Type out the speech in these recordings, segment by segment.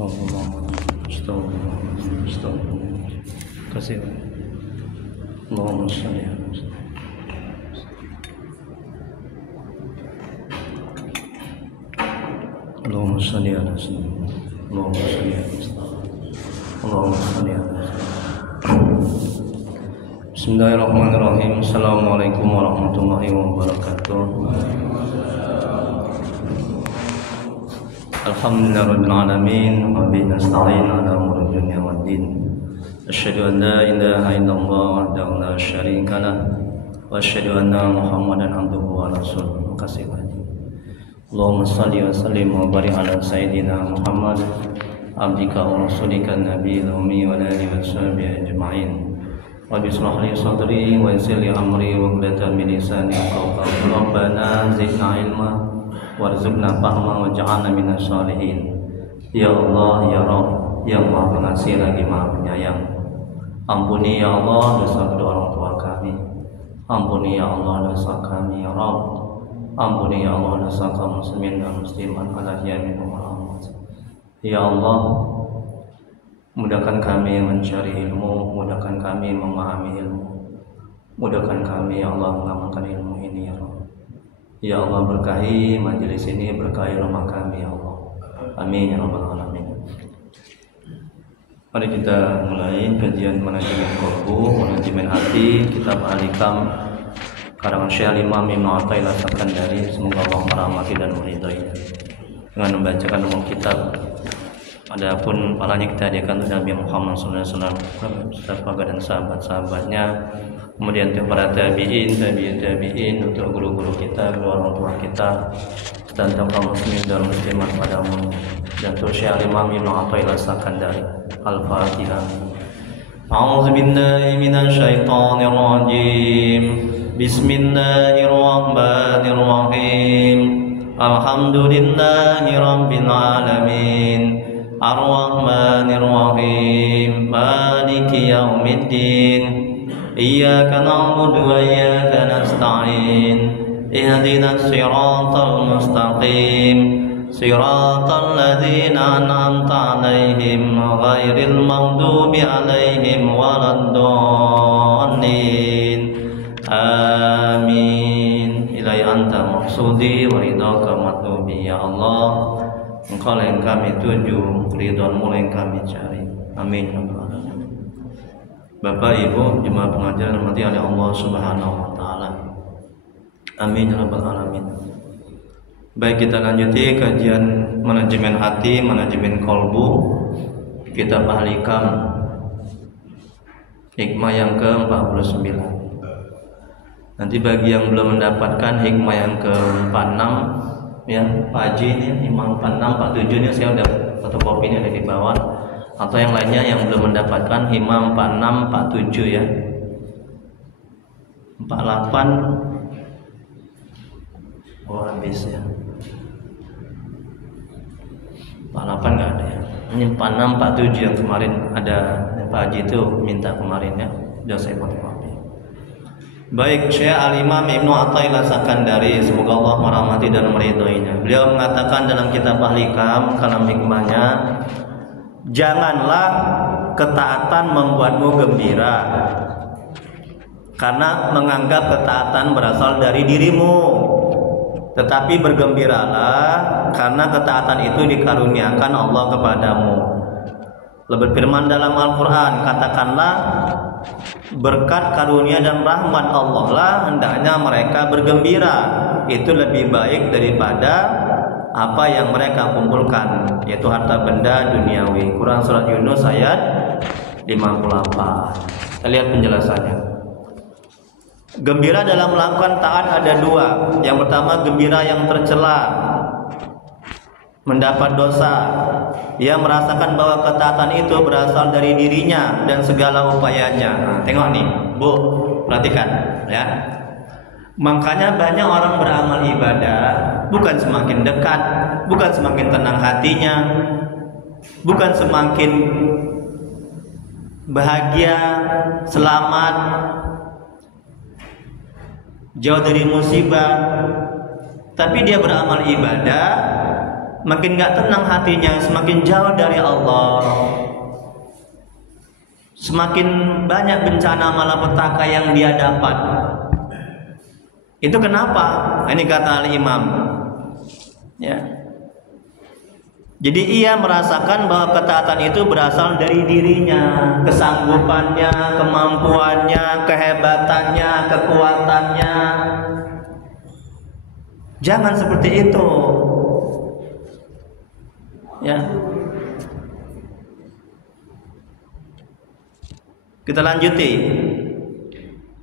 Kasih. Allahumma shalli ala Allahumma shalli ala Allahumma shalli ala Allahumma shalli ala Bismillahirrahmanirrahim. Assalamualaikum warahmatullahi wabarakatuh. Alhamdulillahirabbil alamin wa bihi nasta'in ala umuri dunya waddin. Asyhadu an la ilaha illallah wahdahu la syarika lah wa asyhadu anna Muhammadan abduhu wa rasuluh. Kasih lagi. Allahumma shalli wa sallim wa barik ala sayyidina Muhammad abdika wa rasulika nabiyil ummi wa alihi wa sahbihi ajma'in. Rabbi shrah li sadri wa yassir li amri wa hlul min lisani yafqahu qawli. Rabbana zidna ilma warzuqna fahma waj'alna minas shalihin. Ya Allah, ya Rabb, ya Allah pengasih lagi Maha Penyayang. Ampuni ya Allah dosa kedua orang tua kami. Ampuni ya Allah dosa kami ya Rabb. Ampuni ya Allah dosa kaum muslimin dan muslimat al-ahya'i minhum wal amwat. Ya Allah, mudahkan kami mencari ilmu, mudahkan kami memahami ilmu, mudahkan kami ya Allah mengamalkan ilmu ini ya Rabb. Ya Allah, berkahi majelis ini, berkahi rumah kami ya Allah. Amin ya rabbal alamin. Mari kita mulai kajian manajemen qalbu, manajemen hati, kitab Al-Hikam karangan Syekh Imam Ibnu Athaillah As-Sakandari. Semoga Allah merahmati dan meridainya dengan membacakan umum kitab. Adapun pahalanya kita hadiahkan untuk Nabi Muhammad SAW, sahabat dan sahabat-sahabatnya, kemudian untuk para tabi'in, untuk guru-guru kita, kedua orang tua kita, dan untuk kaum muslimin dan muslimat pada umumnya, dan untuk Syekh Imam Ibnu Athaillah As-Sakandari. Al-Fatihah. A'udzu billahi minasy syaithanir rajim. Bismillahirrahmanirrahim. Alhamdulillahi rabbil alamin. Ar-Rahmanir Rahim. Maliki yaumiddin. Iyyaka na'budu wa iyyaka nasta'in. Ihdinas siratal mustaqim. Siratal ladzina an'amta 'alaihim ghairil maghdubi 'alaihim waladdallin. Amin. Ilai anta maqsudi wa ridhaka matlubi. Ya Allah, Engkau yang kami tuju, ridhomu yang kami cari. Amin. Bapak Ibu jemaah pengajian dirahmati oleh Allah Subhanahu wa taala. Amin ya rabbal alamin. Baik, kita lanjuti kajian manajemen hati, manajemen kolbu, kitab Al-Hikam, hikmah yang ke-49. Nanti bagi yang belum mendapatkan hikmah yang ke-46, ya Pak Haji ini, Imam 46, 47 ini saya udah fotokopi ini ada di bawah. Atau yang lainnya yang belum mendapatkan hikmah 46, 47 ya. 48 habis ya. 48 nggak ada ya. Ini 46, 47 yang kemarin ada Pak Haji itu minta kemarin ya. Sudah saya fotokopi. Baik, Syekh Al-Imam Ibnu Athaillah As-Sakandari, semoga Allah merahmati dan meridhoinya. Beliau mengatakan dalam kitab Al-Hikam, kalam hikmahnya, janganlah ketaatan membuatmu gembira, karena menganggap ketaatan berasal dari dirimu. Tetapi bergembiralah karena ketaatan itu dikaruniakan Allah kepadamu. Berfirman dalam Al-Quran, katakanlah berkat karunia dan rahmat Allah lah hendaknya mereka bergembira. Itu lebih baik daripada apa yang mereka kumpulkan, yaitu harta benda duniawi. Quran surat Yunus ayat 58. Kita lihat penjelasannya. Gembira dalam melakukan taat ada dua. Yang pertama, gembira yang tercela, mendapat dosa. Ia merasakan bahwa ketaatan itu berasal dari dirinya dan segala upayanya. Nah, tengok nih, Bu, perhatikan ya. Makanya banyak orang beramal ibadah bukan semakin dekat, bukan semakin tenang hatinya, bukan semakin bahagia, selamat, jauh dari musibah, tapi dia beramal ibadah makin gak tenang hatinya, semakin jauh dari Allah, semakin banyak bencana malapetaka yang dia dapat. Itu kenapa? Ini kata Al-Imam, ya. Jadi ia merasakan bahwa ketaatan itu berasal dari dirinya, kesanggupannya, kemampuannya, kehebatannya, kekuatannya. Jangan seperti itu, ya. Kita lanjuti.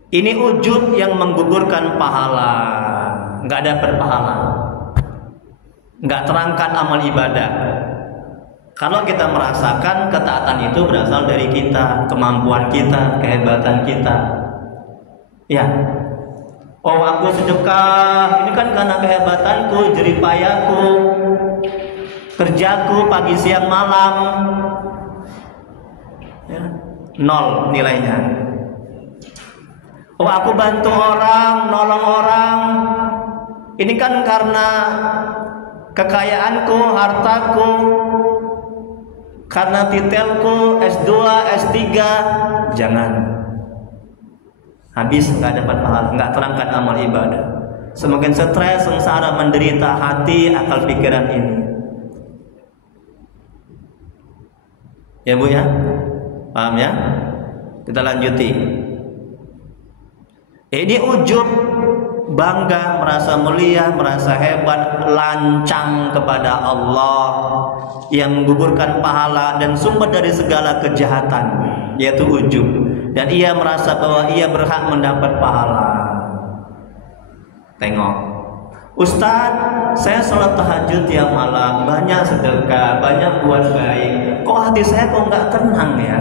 Ini ujub yang menggugurkan pahala, nggak dapat pahala, nggak terangkat amal ibadah. Kalau kita merasakan ketaatan itu berasal dari kita, kemampuan kita, kehebatan kita, ya. Oh, aku sedekah, ini kan karena kehebatanku, jeripayaku, kerjaku pagi siang malam, ya. 0 nilainya. Oh, aku bantu orang, nolong orang, ini kan karena kekayaanku, hartaku, karena titelku S2, S3. Jangan. Habis nggak dapat pahala, nggak terangkat amal ibadah. Semakin stres, sengsara, menderita hati, akal pikiran ini. Ya Bu ya, paham ya? Kita lanjuti. Ini ujub, bangga, merasa mulia, merasa hebat, lancang kepada Allah, yang menggugurkan pahala dan sumber dari segala kejahatan, yaitu ujub. Dan ia merasa bahwa ia berhak mendapat pahala. Tengok, Ustadz, saya sholat tahajud tiap malam, banyak sedekah, banyak buat baik, kok hati saya kok nggak tenang ya?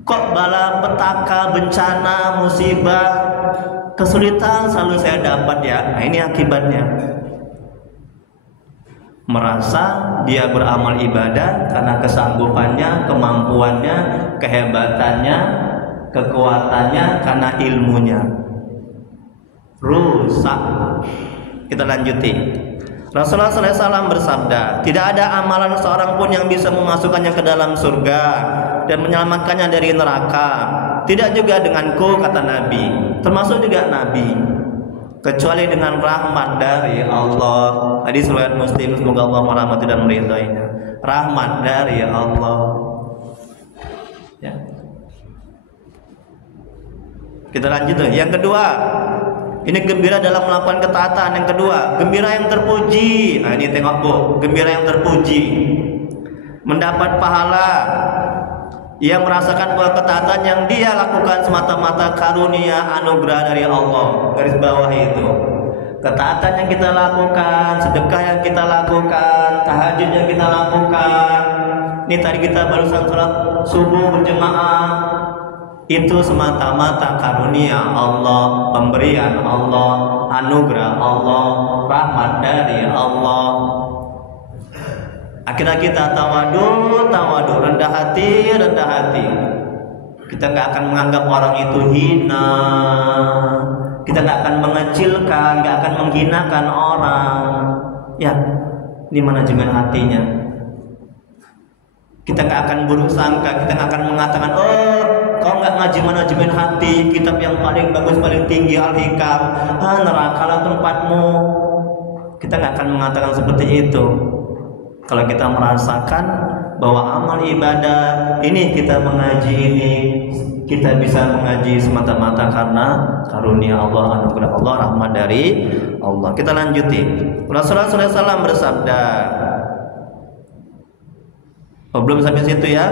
Kok bala petaka, bencana, musibah, kesulitan selalu saya dapat ya? Nah, ini akibatnya. Merasa dia beramal ibadah karena kesanggupannya, kemampuannya, kehebatannya, kekuatannya, karena ilmunya. Rusak. Kita lanjuti. Rasulullah SAW bersabda, tidak ada amalan seorang pun yang bisa memasukkannya ke dalam surga dan menyelamatkannya dari neraka. Tidak juga denganku, kata Nabi, termasuk juga Nabi, kecuali dengan rahmat dari Allah. Hadis riwayat Muslim, semoga Allah merahmati dan meridainya. Rahmat dari Allah, ya. Kita lanjut. Yang kedua, ini gembira dalam melakukan ketaatan. Yang kedua, gembira yang terpuji. Nah, ini tengok Bu, gembira yang terpuji, mendapat pahala. Ia merasakan bahwa ketaatan yang dia lakukan semata-mata karunia anugerah dari Allah. Garis bawah itu, ketaatan yang kita lakukan, sedekah yang kita lakukan, tahajud yang kita lakukan, ini tadi kita barusan sholat subuh berjemaah, itu semata-mata karunia Allah, pemberian Allah, anugerah Allah, rahmat dari Allah. Akhirnya kita tawadu, rendah hati. Kita nggak akan menganggap orang itu hina, kita nggak akan mengecilkan, nggak akan menghinakan orang. Ya, ini manajemen hatinya. Kita nggak akan buruk sangka, kita nggak akan mengatakan, oh, kau nggak ngaji manajemen hati, kitab yang paling bagus, paling tinggi Al-Hikam, nerakalah tempatmu. Kita nggak akan mengatakan seperti itu. Kalau kita merasakan bahwa amal ibadah ini, kita mengaji ini, kita bisa mengaji semata-mata karena karunia Allah, anugerah Allah, rahmat dari Allah. Kita lanjuti. Rasulullah SAW bersabda, oh, belum sampai situ ya.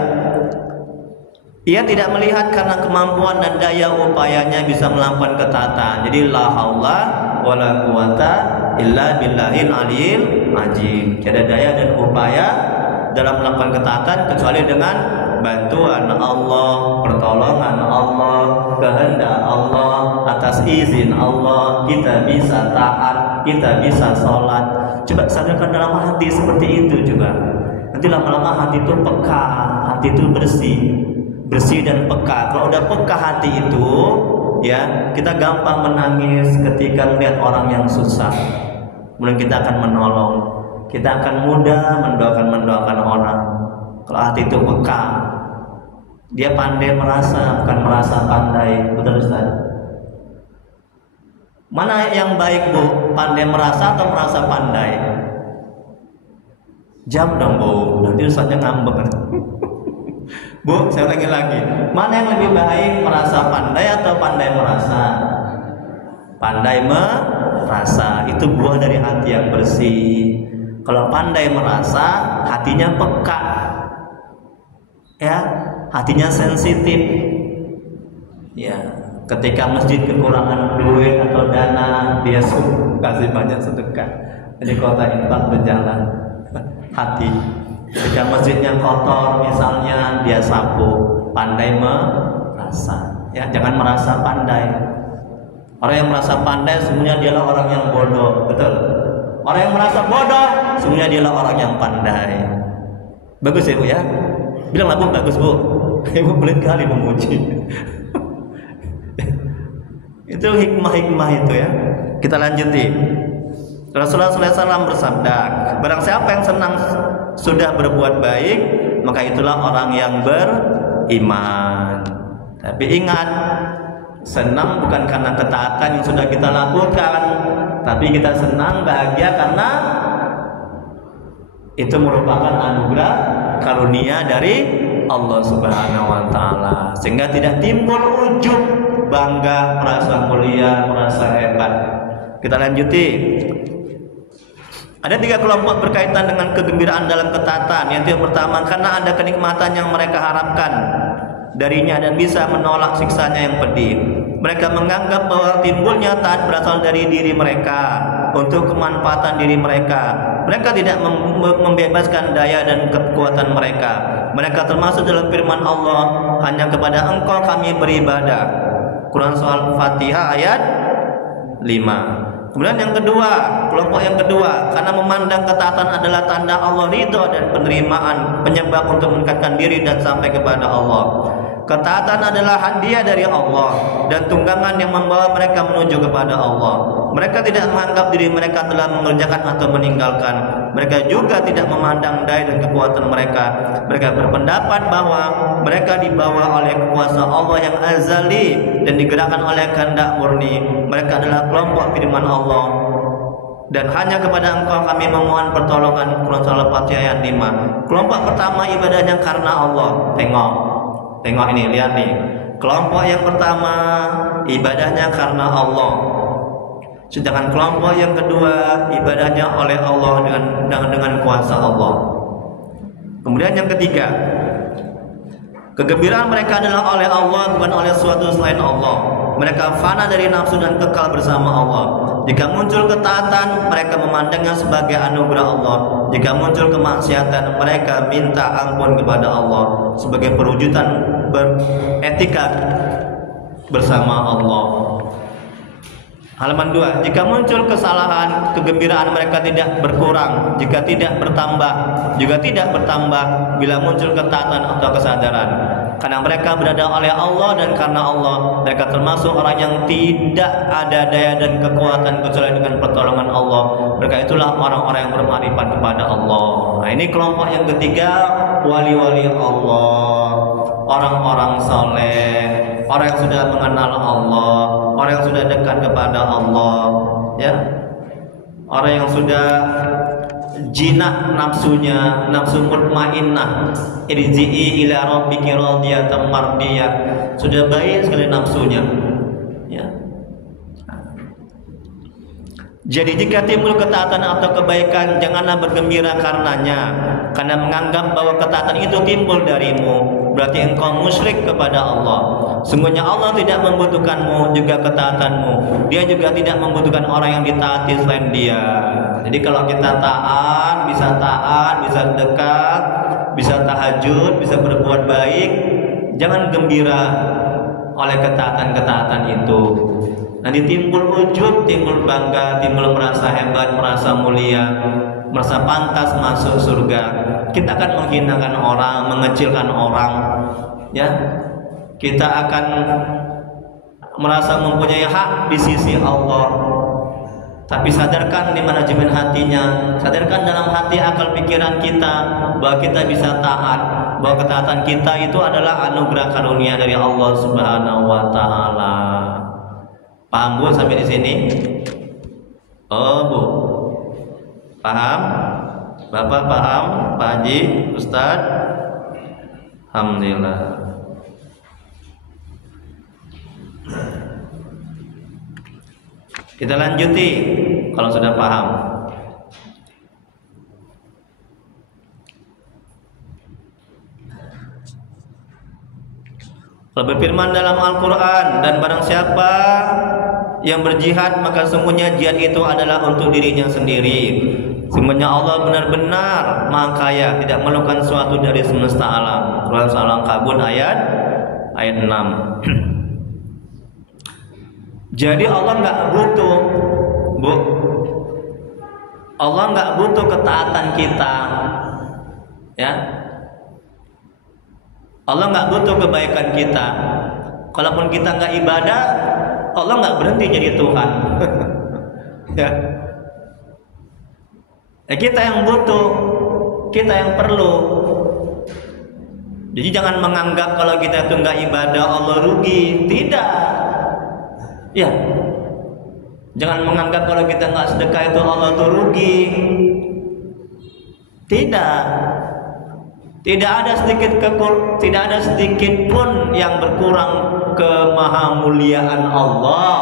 Ia tidak melihat karena kemampuan dan daya upayanya bisa melakukan ketaatan. Jadi la haula wala quwata illa billahil aliyil azim. Tidak ada daya dan upaya dalam melakukan ketaatan kecuali dengan bantuan Allah, pertolongan Allah, kehendak Allah, atas izin Allah kita bisa taat, kita bisa sholat. Coba sadarkan dalam hati seperti itu juga. Nanti lama-lama hati itu peka, hati itu bersih dan peka. Kalau udah peka hati itu, ya, kita gampang menangis ketika melihat orang yang susah. Kemudian kita akan menolong, kita akan mudah mendoakan orang. Kalau hati itu peka, dia pandai merasa, bukan merasa pandai. Betul Ustaz? Mana yang baik Bu? Pandai merasa atau merasa pandai? Jam dong Bu, nanti Ustaznya ngambek. Bu, saya ulangi lagi. Mana yang lebih baik, merasa pandai atau pandai merasa? Pandai merasa, itu buah dari hati yang bersih. Kalau pandai merasa, hatinya peka, ya, hatinya sensitif. Ya, ketika masjid kekurangan duit atau dana, dia kasih banyak sedekah. Jadi kota infak berjalan. Hati. Ketika masjidnya kotor misalnya, dia sapu. Pandai merasa, ya, jangan merasa pandai. Orang yang merasa pandai sebenarnya dialah orang yang bodoh. Betul. Orang yang merasa bodoh sebenarnya dialah orang yang pandai. Bagus ya Bu ya? Bilanglah Bu, bagus Bu. Ibu pelit kali memuji. Itu hikmah-hikmah itu ya. Kita lanjuti. Rasulullah SAW bersabda, barang siapa yang senang sudah berbuat baik, maka itulah orang yang beriman. Tapi ingat, senang bukan karena ketaatan yang sudah kita lakukan, tapi kita senang bahagia karena itu merupakan anugerah karunia dari Allah Subhanahu wa Ta'ala, sehingga tidak timbul ujub, bangga, merasa mulia, merasa hebat. Kita lanjuti. Ada 3 kelompok berkaitan dengan kegembiraan dalam ketaatan. Yang pertama, karena ada kenikmatan yang mereka harapkan darinya dan bisa menolak siksanya yang pedih. Mereka menganggap bahwa timbulnya taat berasal dari diri mereka untuk kemanfaatan diri mereka. Mereka tidak membebaskan daya dan kekuatan mereka. Mereka termasuk dalam firman Allah, hanya kepada Engkau kami beribadah. Quran Surah Al-Fatihah ayat 5. Kemudian yang kedua, kelompok yang kedua, karena memandang ketaatan adalah tanda Allah ridho dan penerimaan, penyebab untuk mendekatkan diri dan sampai kepada Allah. Ketaatan adalah hadiah dari Allah dan tunggangan yang membawa mereka menuju kepada Allah. Mereka tidak menganggap diri mereka telah mengerjakan atau meninggalkan. Mereka juga tidak memandang daya dan kekuatan mereka. Mereka berpendapat bahwa mereka dibawa oleh kuasa Allah yang azali dan digerakkan oleh kehendak murni. Mereka adalah kelompok firman Allah, dan hanya kepada Engkau kami memohon pertolongan. Quran Surah Al-Fatihah ayat 5. Kelompok pertama ibadahnya karena Allah. Tengok ini, lihat nih. Kelompok yang pertama ibadahnya karena Allah. Sedangkan kelompok yang kedua ibadahnya oleh Allah dengan kuasa Allah. Kemudian yang ketiga, kegembiraan mereka adalah oleh Allah, bukan oleh suatu selain Allah. Mereka fana dari nafsu dan kekal bersama Allah. Jika muncul ketaatan, mereka memandangnya sebagai anugerah Allah. Jika muncul kemaksiatan, mereka minta ampun kepada Allah sebagai perwujudan beretika bersama Allah. Halaman 2. Jika muncul kesalahan, kegembiraan mereka tidak berkurang, jika tidak bertambah, juga tidak bertambah bila muncul ketaatan atau kesadaran. Karena mereka berada oleh Allah, dan karena Allah mereka termasuk orang yang tidak ada daya dan kekuatan kecuali dengan pertolongan Allah. Mereka itulah orang-orang yang bermakrifat kepada Allah. Nah, ini kelompok yang ketiga, wali-wali Allah, orang-orang soleh, orang yang sudah mengenal Allah, orang yang sudah dekat kepada Allah, ya, orang yang sudah jinak nafsunya, nafsu mutmainnah, irji'i ila rabbiki radiyatan mardiyah, sudah baik sekali nafsunya, ya. Jadi jika timbul ketaatan atau kebaikan, janganlah bergembira karenanya, karena menganggap bahwa ketaatan itu timbul darimu, berarti engkau musyrik kepada Allah. Sungguhnya Allah tidak membutuhkanmu juga ketaatanmu. Dia juga tidak membutuhkan orang yang ditaati selain Dia. Jadi kalau kita taat, bisa dekat, bisa tahajud, bisa berbuat baik, jangan gembira oleh ketaatan-ketaatan itu. Nanti timbul ujub, timbul bangga, timbul merasa hebat, merasa mulia, merasa pantas masuk surga. Kita akan menghinakan orang, mengecilkan orang, ya. Kita akan merasa mempunyai hak di sisi Allah. Tapi sadarkan di manajemen hatinya, sadarkan dalam hati akal pikiran kita bahwa kita bisa taat, bahwa ketaatan kita itu adalah anugerah karunia dari Allah Subhanahu wa taala. Paham Bu sampai di sini? Oh Bu, paham? Bapak paham? Pak Haji, Ustaz? Alhamdulillah. Kita lanjuti kalau sudah paham. Allah berfirman dalam Al-Quran, dan barang siapa yang berjihad maka sungguhnya jihad itu adalah untuk dirinya sendiri. Sungguhnya Allah benar-benar Maha Kaya, tidak memerlukan sesuatu dari semesta alam. Quran Surah Al-Ankabut ayat 6. Jadi Allah nggak butuh, Bu. Allah nggak butuh ketaatan kita, ya. Allah nggak butuh kebaikan kita. Kalaupun kita nggak ibadah, Allah nggak berhenti jadi Tuhan. Ya. Kita yang butuh, kita yang perlu. Jadi jangan menganggap kalau kita itu nggak ibadah Allah rugi. Tidak. Ya, jangan menganggap kalau kita nggak sedekah itu Allah itu rugi. Tidak, tidak ada sedikit pun yang berkurang kemahamuliaan Allah,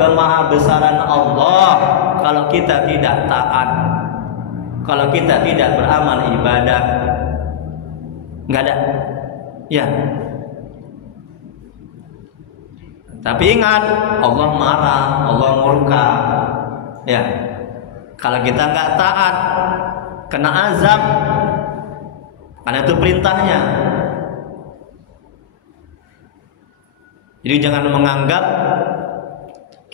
kemahabesaran Allah kalau kita tidak taat, kalau kita tidak beramal ibadah. Nggak ada, ya. Tapi ingat, Allah marah, Allah murka. Ya, kalau kita nggak taat, kena azab. Karena itu perintahnya. Jadi jangan menganggap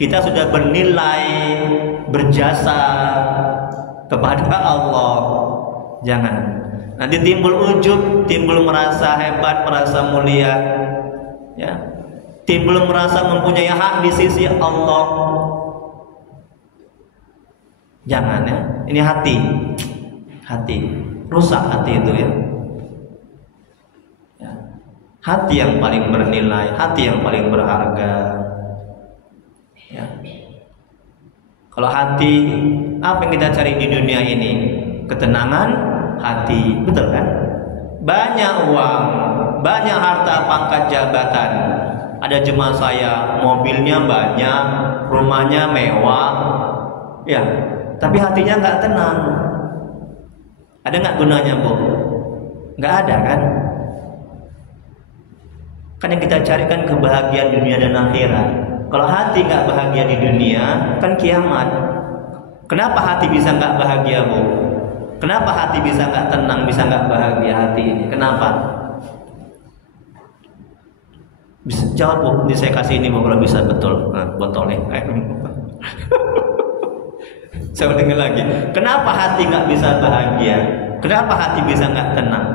kita sudah bernilai, berjasa kepada Allah. Jangan. Nanti timbul ujub, timbul merasa hebat, merasa mulia. Ya. Timbul merasa mempunyai hak di sisi Allah. Jangan ya. Ini hati rusak hati itu ya. Hati yang paling bernilai, hati yang paling berharga. Ya. Kalau hati, apa yang kita cari di dunia ini? Ketenangan hati, betul kan? Banyak uang, banyak harta, pangkat, jabatan. Ada jemaah saya, mobilnya banyak, rumahnya mewah, ya, tapi hatinya nggak tenang. Ada nggak gunanya, Bu? Nggak ada kan? Kan yang kita cari kan kebahagiaan dunia dan akhirat. Kalau hati nggak bahagia di dunia, kan kiamat. Kenapa hati bisa nggak bahagia, Bu? Kenapa hati bisa nggak tenang, bisa nggak bahagia hati ini? Kenapa? Bisa jawab, Bu. Ini saya kasih ini, Bu, kalau bisa betul. Nah, botolnya. Saya ulangi lagi. Kenapa hati nggak bisa bahagia? Kenapa hati bisa nggak tenang?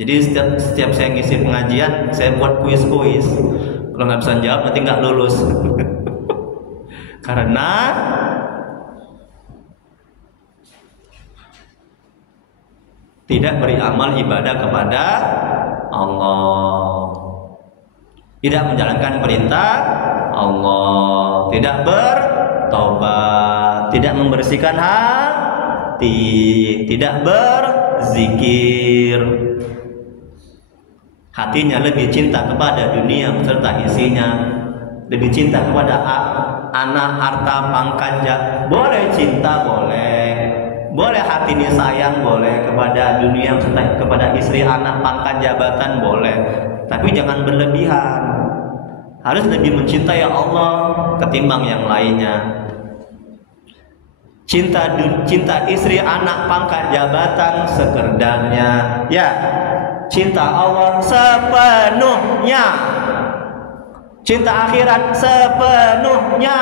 Jadi setiap saya ngisi pengajian, saya buat kuis-kuis. Kalau nggak bisa jawab, nanti nggak lulus. Karena tidak beramal ibadah kepada Allah, tidak menjalankan perintah Allah, tidak bertobat, tidak membersihkan hati, tidak berzikir. Hatinya lebih cinta kepada dunia beserta isinya, lebih cinta kepada anak, harta, pangkat. Boleh cinta, boleh hati ini sayang, boleh kepada dunia, kepada istri, anak, pangkat, jabatan, boleh. Tapi jangan berlebihan. Harus lebih mencintai Allah ketimbang yang lainnya. Cinta istri, anak, pangkat, jabatan sekedarnya. Ya, cinta Allah sepenuhnya. Cinta akhirat sepenuhnya.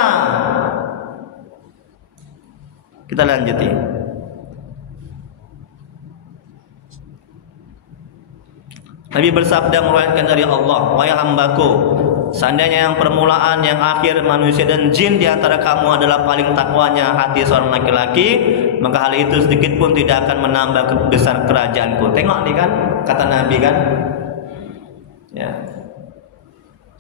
Kita lanjuti. Nabi bersabda meriwayatkan dari Allah, "Wahai hambaku, seandainya yang permulaan, yang akhir manusia dan jin di antara kamu adalah paling takwanya hati seorang laki-laki, maka hal itu sedikit pun tidak akan menambah besar kerajaanku." Tengok nih kan, kata Nabi kan. Ya.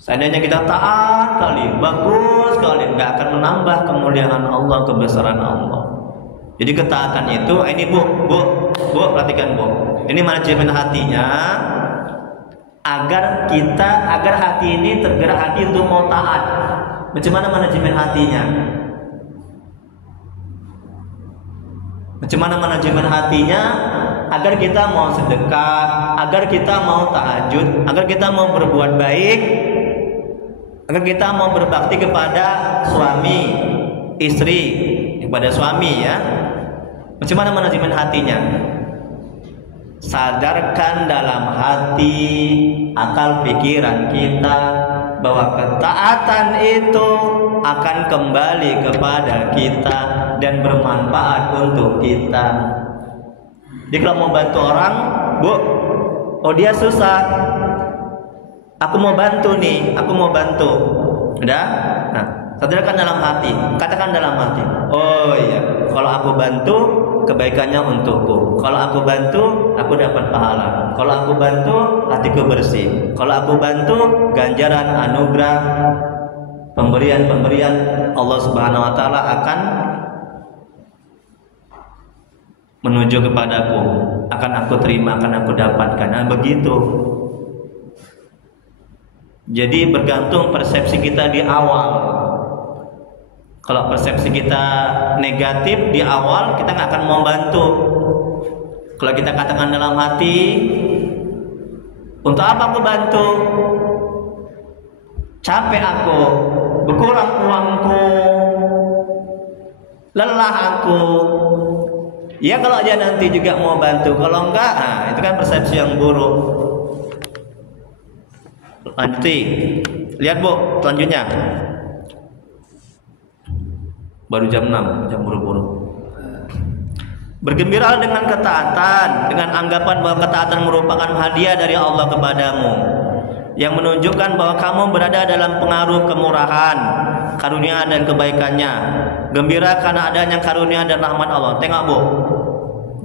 Seandainya kita taat kali, bagus sekali, nggak akan menambah kemuliaan Allah, kebesaran Allah. Jadi ketaatan itu, ini bu, perhatikan bu. Ini manajemen hatinya. Agar hati ini tergerak hati untuk mau taat. Macam mana manajemen hatinya? Macam mana manajemen hatinya? Agar kita mau sedekah, agar kita mau tahajud, agar kita mau berbuat baik, agar kita mau berbakti kepada suami, istri, kepada suami ya. Macam mana manajemen hatinya? Sadarkan dalam hati, akal pikiran kita bahwa ketaatan itu akan kembali kepada kita dan bermanfaat untuk kita. Jadi kalau mau bantu orang, bu, oh dia susah, aku mau bantu nih, aku mau bantu. Udah? Nah, sadarkan dalam hati, katakan dalam hati, oh iya, kalau aku bantu kebaikannya untukku. Kalau aku bantu, aku dapat pahala. Kalau aku bantu, hatiku bersih. Kalau aku bantu, ganjaran, anugerah, pemberian Allah Subhanahu wa taala akan menuju kepadaku, akan aku terima, akan aku dapatkan. Nah, begitu. Jadi bergantung persepsi kita di awal. Kalau persepsi kita negatif di awal, kita nggak akan mau bantu. Kalau kita katakan dalam hati, untuk apa aku bantu? Capek aku, berkurang uangku, lelah aku. Ya kalau dia nanti juga mau bantu, kalau enggak, nah itu kan persepsi yang buruk. Nanti lihat bu, selanjutnya. Baru jam 6, jam buru-buru. Bergembira dengan ketaatan, dengan anggapan bahwa ketaatan merupakan hadiah dari Allah kepadamu, yang menunjukkan bahwa kamu berada dalam pengaruh kemurahan, karunia dan kebaikannya. Gembira karena adanya karunia dan rahmat Allah. Tengok bu,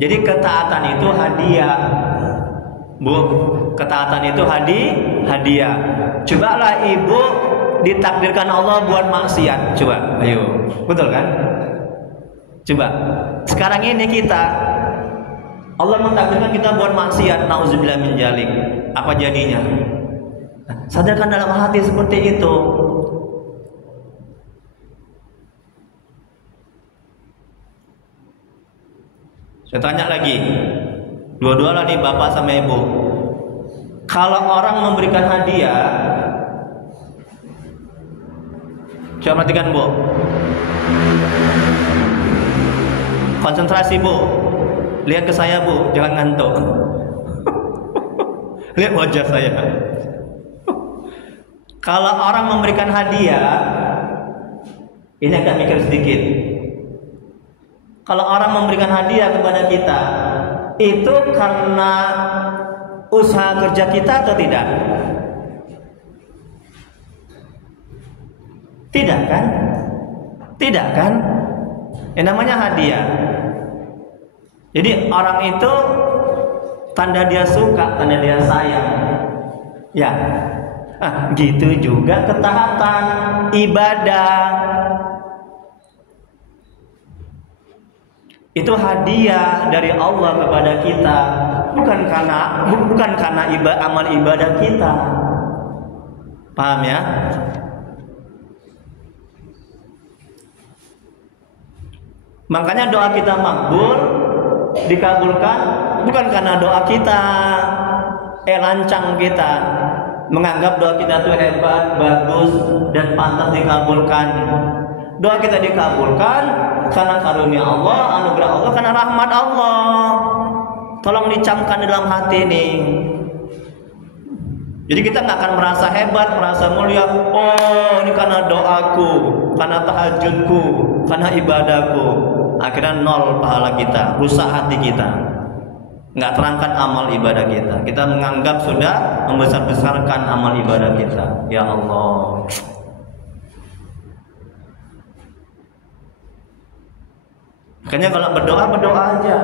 jadi ketaatan itu hadiah, bu. Ketaatan itu hadiah. Cobalah ibu ditakdirkan Allah buat maksiat, coba, ayo, betul kan? Coba, sekarang ini kita, Allah mentakdirkan kita buat maksiat, nauzubillah min dzalik, apa jadinya? Sadarkan dalam hati seperti itu. Saya tanya lagi, dua-dua lah nih bapak sama ibu, kalau orang memberikan hadiah, coba perhatikan bu, konsentrasi bu, lihat ke saya bu, jangan ngantuk. Lihat wajah saya. Kalau orang memberikan hadiah, ini agak mikir sedikit. Kalau orang memberikan hadiah kepada kita, itu karena usaha kerja kita atau tidak? Tidak kan? Tidak kan? Yang namanya hadiah. Jadi orang itu tanda dia suka, tanda dia sayang. Ya. Gitu juga ketaatan, ibadah. Itu hadiah dari Allah kepada kita, bukan karena amal ibadah kita. Paham ya? Makanya doa kita makbul, dikabulkan bukan karena doa kita lancang, kita menganggap doa kita itu hebat, bagus dan pantas dikabulkan. Doa kita dikabulkan karena karunia Allah, anugerah Allah, karena rahmat Allah. Tolong dicamkan dalam hati ini. Jadi kita nggak akan merasa hebat, merasa mulia. Oh, ini karena doaku, karena tahajudku, karena ibadahku. Akhirnya nol pahala kita, rusak hati kita. nggak terangkat amal ibadah kita. Kita menganggap sudah membesar-besarkan amal ibadah kita. Ya Allah. Makanya kalau berdoa, berdoa aja.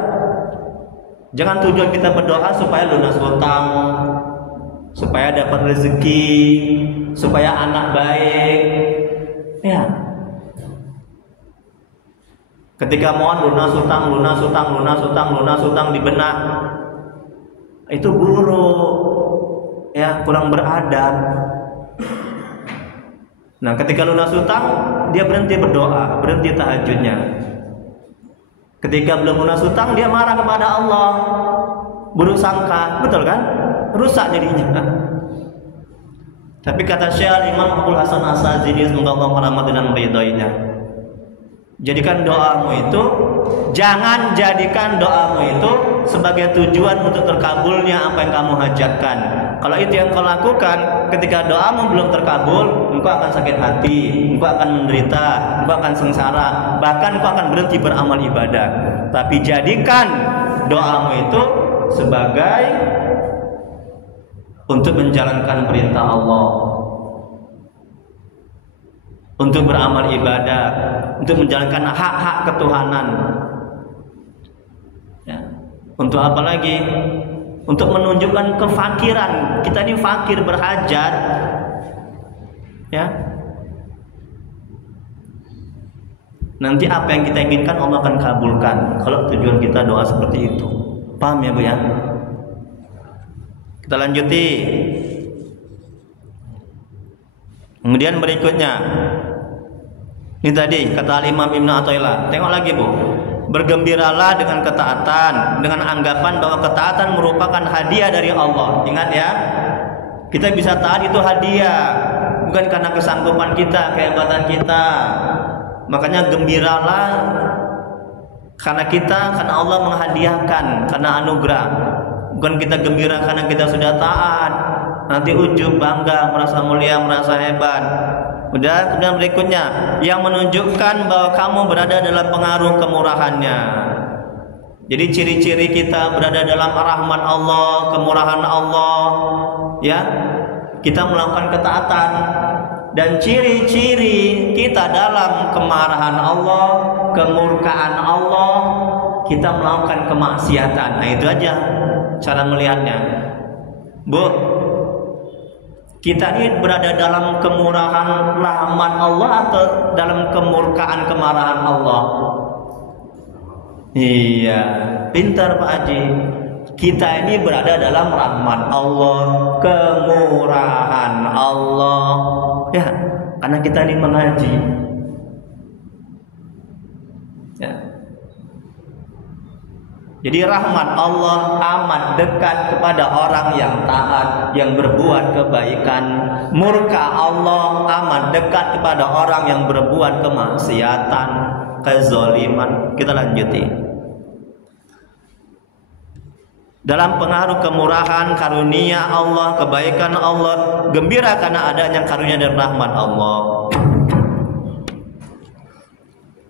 Jangan tujuan kita berdoa supaya lunas hutang, supaya dapat rezeki, supaya anak baik. Ya. Ketika mohon lunas hutang, lunas hutang, lunas hutang, lunas hutang di benak, itu buruk, ya, kurang beradab. Nah, ketika lunas hutang, dia berhenti berdoa, berhenti tahajudnya. Ketika belum lunas hutang, dia marah kepada Allah, buruk sangka, betul kan? Rusak jadinya. Tapi kata Syekh Imam Abdul Hasan As-Sadzili, semoga Allah merahmati dan meridhoinya, jadikan doamu itu, jangan jadikan doamu itu sebagai tujuan untuk terkabulnya apa yang kamu hajatkan. Kalau itu yang kau lakukan, ketika doamu belum terkabul, engkau akan sakit hati, engkau akan menderita, engkau akan sengsara, bahkan engkau akan berhenti beramal ibadah. Tapi jadikan doamu itu sebagai untuk menjalankan perintah Allah, untuk beramal ibadah, untuk menjalankan hak-hak ketuhanan. Ya. Untuk apa lagi? Untuk menunjukkan kefakiran. Kita ini fakir, berhajat. Ya. Nanti apa yang kita inginkan Allah akan kabulkan kalau tujuan kita doa seperti itu. Paham ya Bu ya? Kita lanjuti. Kemudian berikutnya, ini tadi kata Imam Ibnu Athaillah. Tengok lagi Bu. Bergembiralah dengan ketaatan, dengan anggapan bahwa ketaatan merupakan hadiah dari Allah. Ingat ya, kita bisa taat itu hadiah, bukan karena kesanggupan kita, kehebatan kita. Makanya gembiralah karena Allah menghadiahkan, karena anugerah. Bukan kita gembira karena kita sudah taat, nanti ujub, bangga, merasa mulia, merasa hebat. Udah, kemudian berikutnya yang menunjukkan bahwa kamu berada dalam pengaruh kemurahannya. Jadi ciri-ciri kita berada dalam rahmat Allah, kemurahan Allah, ya, kita melakukan ketaatan. Dan ciri-ciri kita dalam kemarahan Allah, kemurkaan Allah, kita melakukan kemaksiatan. Nah, itu aja cara melihatnya. Bu, kita ini berada dalam kemurahan rahmat Allah atau dalam kemurkaan kemarahan Allah? Iya, pintar Pak Haji. Kita ini berada dalam rahmat Allah, kemurahan Allah. Ya, karena kita ini mengaji. Ya. Jadi rahmat Allah amat dekat kepada orang yang taat, yang berbuat kebaikan. Murka Allah amat dekat kepada orang yang berbuat kemaksiatan, kezaliman. Kita lanjuti. Dalam pengaruh kemurahan, karunia Allah, kebaikan Allah, gembira karena adanya karunia dan rahmat Allah.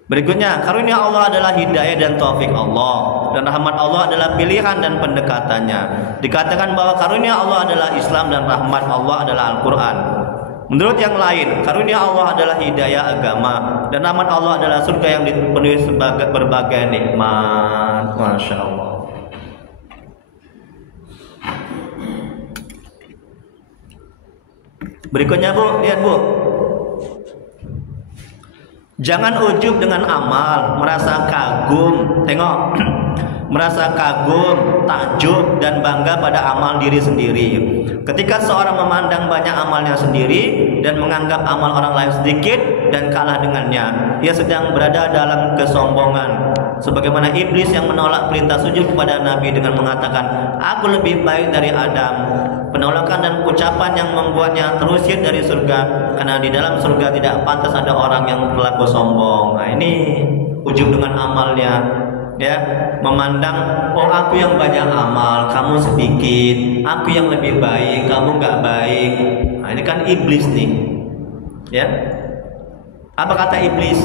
Berikutnya, karunia Allah adalah hidayah dan taufik Allah, dan rahmat Allah adalah pilihan dan pendekatannya. Dikatakan bahwa karunia Allah adalah Islam dan rahmat Allah adalah Al-Quran. Menurut yang lain, karunia Allah adalah hidayah agama, dan rahmat Allah adalah surga yang dipenuhi sebagai berbagai nikmat. Masya Allah. Berikutnya Bu, lihat Bu. Jangan ujub dengan amal, merasa kagum, tengok, merasa kagum, takjub dan bangga pada amal diri sendiri. Ketika seorang memandang banyak amalnya sendiri dan menganggap amal orang lain sedikit dan kalah dengannya, ia sedang berada dalam kesombongan. Sebagaimana iblis yang menolak perintah sujud kepada Nabi dengan mengatakan, "Aku lebih baik dari Adam." Penolakan dan ucapan yang membuatnya terusir dari surga, karena di dalam surga tidak pantas ada orang yang berlaku sombong. Nah, ini ujub dengan amalnya, ya, memandang, oh aku yang banyak amal, kamu sedikit, aku yang lebih baik, kamu nggak baik. Nah, ini kan iblis nih, ya. Apa kata iblis?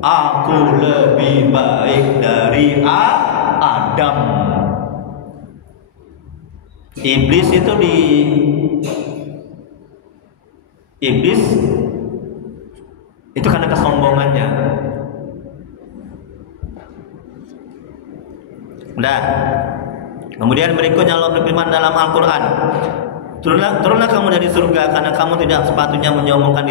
Aku lebih baik dari Adam. Iblis itu karena kesombongannya. Udah. Kemudian berikutnya Allah berfirman dalam Al-Quran, turunlah kamu dari surga karena kamu tidak sepatutnya menyombongkan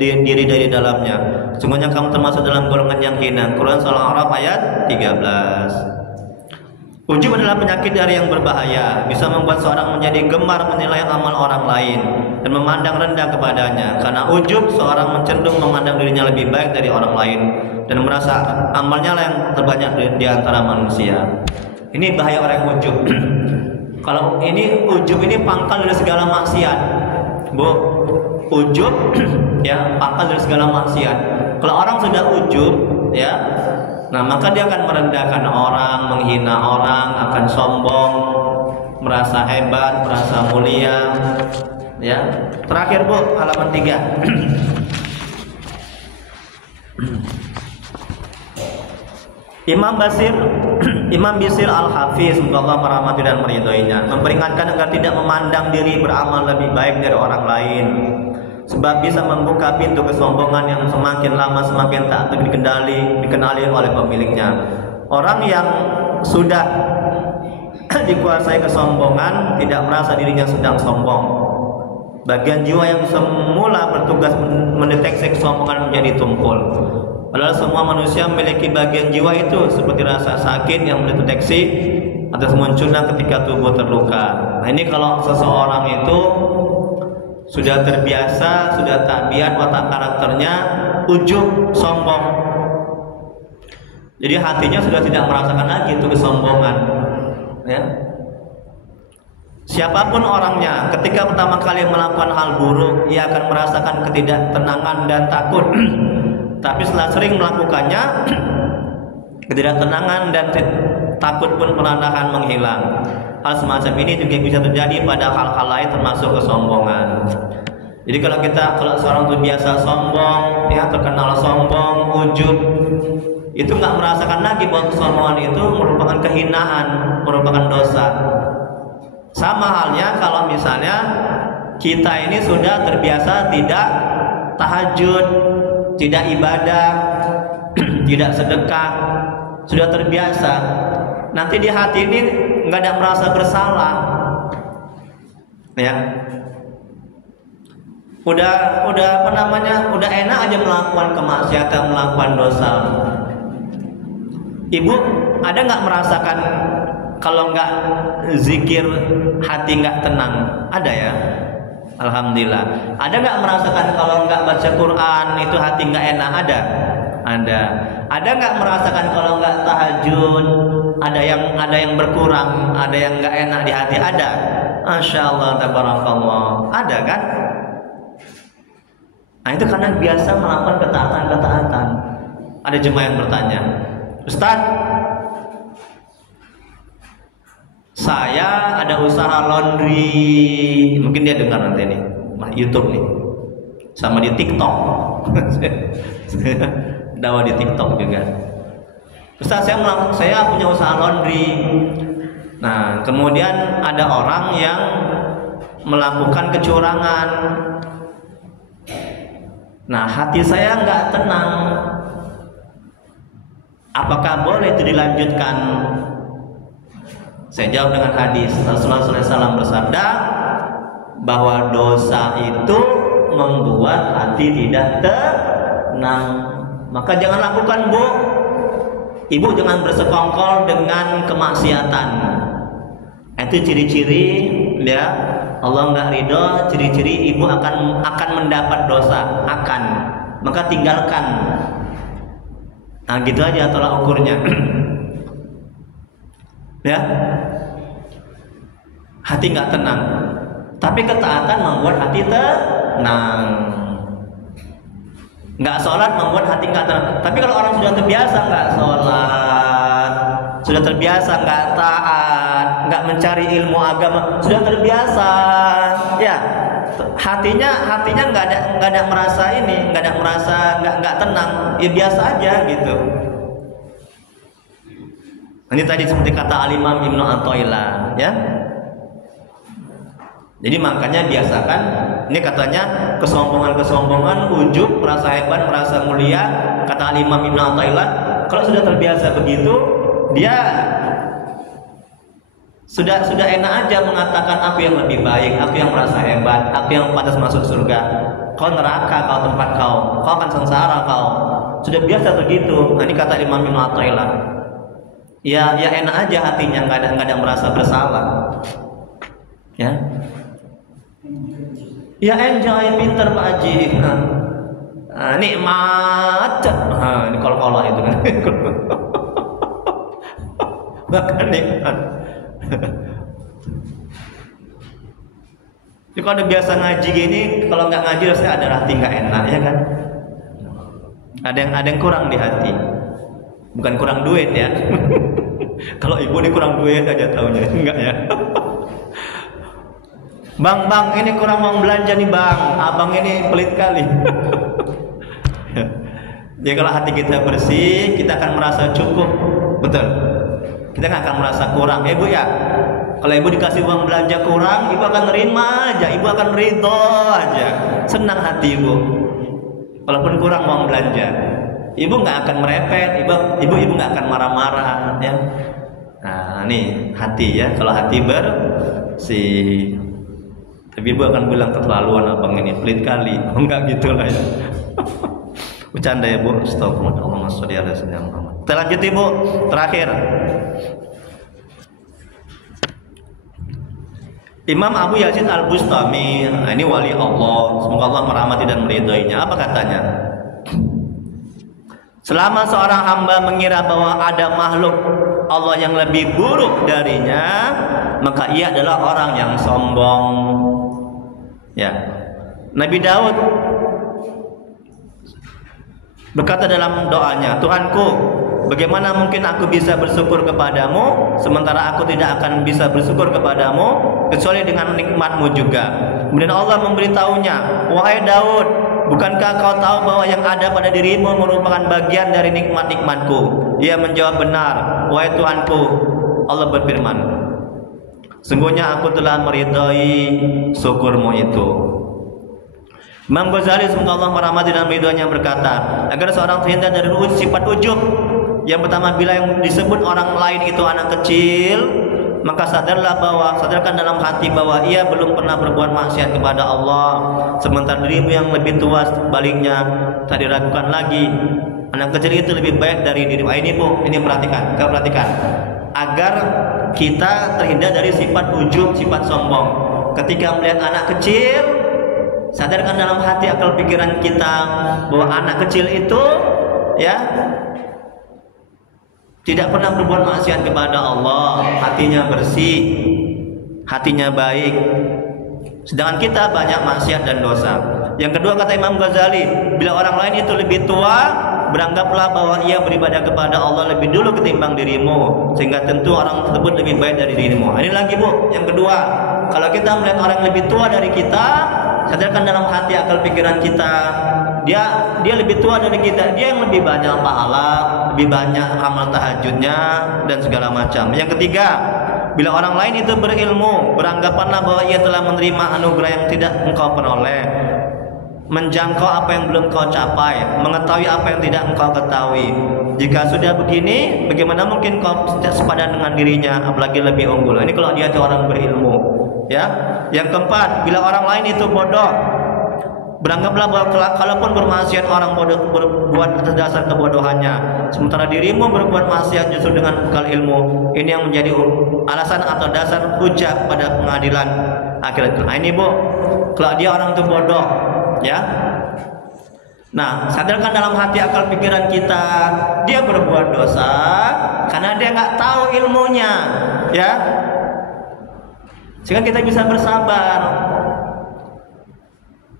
diri dari dalamnya. Sungguhnya kamu termasuk dalam golongan yang hina. Quran Surah Al-A'raf ayat 13. Ujub adalah penyakit dari yang berbahaya, bisa membuat seorang menjadi gemar menilai amal orang lain dan memandang rendah kepadanya. Karena ujub, seorang cenderung memandang dirinya lebih baik dari orang lain dan merasa amalnya lah yang terbanyak di antara manusia. Ini bahaya orang yang ujub. Kalau ini ujub ini pangkal dari segala maksiat, Bu. Ujub ya pangkal dari segala maksiat. Kalau orang sudah ujub ya, nah maka dia akan merendahkan orang, menghina orang, akan sombong, merasa hebat, merasa mulia. Ya. Terakhir Bu, halaman 3. Imam Bisir Al-Hafiz, semoga Allah merahmati dan meridhoinya, memperingatkan agar tidak memandang diri beramal lebih baik dari orang lain, sebab bisa membuka pintu kesombongan yang semakin lama semakin tak dikenali oleh pemiliknya. Orang yang sudah dikuasai kesombongan tidak merasa dirinya sedang sombong. Bagian jiwa yang semula bertugas mendeteksi kesombongan menjadi tumpul. Padahal semua manusia memiliki bagian jiwa itu, seperti rasa sakit yang mendeteksi atas munculnya ketika tubuh terluka. Nah ini kalau seseorang itu sudah terbiasa, sudah tabiat watak karakternya ujub, sombong. Jadi hatinya sudah tidak merasakan lagi itu kesombongan. Ya. Siapapun orangnya, ketika pertama kali melakukan hal buruk, ia akan merasakan ketidaktenangan dan takut. Tapi setelah sering melakukannya, ketidaktenangan dan takut pun perlahan menghilang. Hal semacam ini juga bisa terjadi pada hal-hal lain termasuk kesombongan. Jadi kalau seorang itu biasa sombong, ya terkenal sombong, ujub, itu nggak merasakan lagi bahwa kesombongan itu merupakan kehinaan, merupakan dosa. Sama halnya kalau misalnya kita ini sudah terbiasa tidak tahajud, tidak ibadah, tidak sedekah, sudah terbiasa. Nanti di hati ini nggak ada merasa bersalah, ya. Udah apa namanya? Udah enak aja melakukan kemaksiatan, melakukan dosa. Ibu ada nggak merasakan kalau nggak zikir hati nggak tenang? Ada ya? Alhamdulillah. Ada nggak merasakan kalau nggak baca Quran itu hati nggak enak? Ada. Ada nggak merasakan kalau nggak tahajud ada yang berkurang, ada yang nggak enak di hati? Ada. Masya Allah, tabarakallah. Ada kan? Nah itu karena biasa melakukan ketaatan. Ada jemaah yang bertanya, Ustaz, saya ada usaha laundry, mungkin dia dengar nanti nih, YouTube nih, sama di TikTok. Dakwah di TikTok juga. Ustaz, saya punya usaha laundry. Nah, kemudian ada orang yang melakukan kecurangan. Nah, hati saya nggak tenang. Apakah boleh itu dilanjutkan? Saya jawab dengan hadis. Rasulullah SAW bersabda bahwa dosa itu membuat hati tidak tenang. Maka jangan lakukan, Bu. Ibu jangan bersekongkol dengan kemaksiatan. Itu ciri-ciri ya Allah nggak ridho, ciri-ciri ibu akan mendapat dosa, maka tinggalkan. Nah gitu aja tolak ukurnya. Ya, hati nggak tenang, tapi ketaatan membuat hati tenang. Nggak sholat membuat hati nggak tenang. Tapi kalau orang sudah terbiasa nggak sholat, sudah terbiasa nggak taat, nggak mencari ilmu agama, sudah terbiasa, ya hatinya nggak ada merasa ini, nggak tenang, ya biasa aja gitu. Ini tadi seperti kata Al-Imam Ibnu Athaillah, ya. Jadi makanya biasakan, ini katanya kesombongan, ujub, merasa hebat, merasa mulia. Kata Imam Ibn Athaillah, kalau sudah terbiasa begitu, dia sudah enak aja mengatakan aku yang lebih baik, aku yang merasa hebat, aku yang pantas masuk surga. Kau neraka, kau tempat kau akan sengsara kau. Sudah biasa begitu. Nah, ini kata Imam Ibn Athaillah. Ya enak aja hatinya, nggak ada merasa bersalah. Ya enjoy, pinter Pak Haji. Nikmat. Ini kalau itu kan. Bahkan nikmat. Jadi kalau udah biasa ngaji gini, kalau nggak ngaji rasanya ada hati nggak enak, ya kan? Ada yang kurang di hati. Bukan kurang duit ya. Kalau ibu ini kurang duit aja taunya, enggak ya? Bang, ini kurang uang belanja nih bang. Abang ini pelit kali. Jadi kalau hati kita bersih, kita akan merasa cukup, betul. Kita nggak akan merasa kurang, ya ibu ya. Kalau ibu dikasih uang belanja kurang, ibu akan nerima aja, ibu akan ridho aja, senang hati ibu. Walaupun kurang uang belanja, ibu nggak akan merepet, ibu nggak akan marah-marah, ya. Nah, nih hati ya, kalau hati bersih. Tapi ibu akan bilang keterlaluan abang ini pelit kali, enggak gitulah ya. Bercanda ya bu, astagfirullah, sholli ala sayyidina Muhammad. Kita lanjut ibu, terakhir. Imam Abu Yazid Al-Bustami, ini wali Allah, semoga Allah merahmati dan meridhoinya. Apa katanya? Selama seorang hamba mengira bahwa ada makhluk Allah yang lebih buruk darinya, maka ia adalah orang yang sombong. Ya, Nabi Daud berkata dalam doanya, Tuhanku, bagaimana mungkin aku bisa bersyukur kepadamu sementara aku tidak akan bisa bersyukur kepadamu kecuali dengan nikmatmu juga. Kemudian Allah memberitahunya, wahai Daud, bukankah kau tahu bahwa yang ada pada dirimu merupakan bagian dari nikmat-nikmatku? Ia menjawab, benar, wahai Tuhanku. Allah berfirman, sungguhnya aku telah meridhai syukurmu itu. Imam Ghazali semoga Allah merahmati dan meridhoinya berkata, agar seorang terhindar dari sifat ujub. Yang pertama, bila yang disebut orang lain itu anak kecil, maka sadarkan dalam hati bahwa ia belum pernah berbuat maksiat kepada Allah, sementara dirimu yang lebih tua sebaliknya tak diragukan lagi. Anak kecil itu lebih baik dari dirimu. Ini bu, ini perhatikan, agar kita terhindar dari sifat ujub, sifat sombong. Ketika melihat anak kecil, sadarkan dalam hati akal pikiran kita bahwa anak kecil itu ya tidak pernah berbuat maksiat kepada Allah, hatinya bersih, hatinya baik. Sedangkan kita banyak maksiat dan dosa. Yang kedua, kata Imam Ghazali, bila orang lain itu lebih tua, beranggaplah bahwa ia beribadah kepada Allah lebih dulu ketimbang dirimu, sehingga tentu orang tersebut lebih baik dari dirimu. Ini lagi bu, yang kedua, kalau kita melihat orang yang lebih tua dari kita, sadarkan dalam hati akal pikiran kita, dia lebih tua dari kita, dia yang lebih banyak pahala, lebih banyak amal tahajudnya dan segala macam. Yang ketiga, bila orang lain itu berilmu, beranggapanlah bahwa ia telah menerima anugerah yang tidak engkau peroleh, menjangkau apa yang belum kau capai, mengetahui apa yang tidak engkau ketahui. Jika sudah begini, bagaimana mungkin kau sepadan dengan dirinya, apalagi lebih unggul. Ini kalau dia itu orang berilmu, ya. Yang keempat, bila orang lain itu bodoh, beranggaplah bahwa kalaupun bermaksiat orang bodoh berbuat atas dasar kebodohannya, sementara dirimu berbuat maksiat justru dengan bekal ilmu. Ini yang menjadi alasan atau dasar hujah pada pengadilan akhirat. Nah ini bu, kalau dia orang itu bodoh, ya. Nah, sadarkan dalam hati akal pikiran kita, dia berbuat dosa karena dia nggak tahu ilmunya, ya. Sehingga kita bisa bersabar.